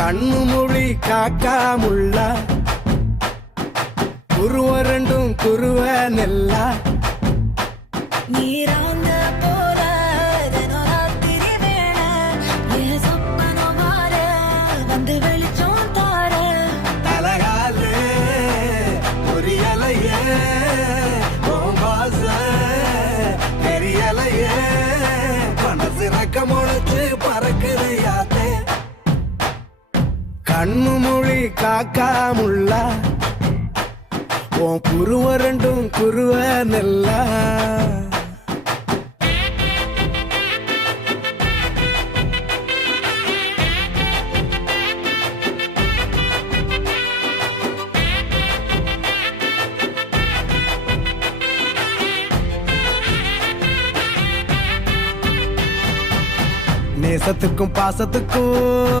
கண்ணு மொழி காக்காமுள்ள குருவ ரெண்டும் குருவ நெல்லா நீராங்க போல தினராத்திரி வேளை என் சொப்பனம் மாற வந்து வெளிச்சம் தார தலகாலே புரியலையே ஓம்பாச தெரியலையே மனசு ரக்க முளைச்சு பறக்குது யாத்தே கண்ணு மொழி காக்காமுள்ள உன் குருவ ரெண்டும் குருவ நெல்லா நேசத்துக்கும் பாசத்துக்கும்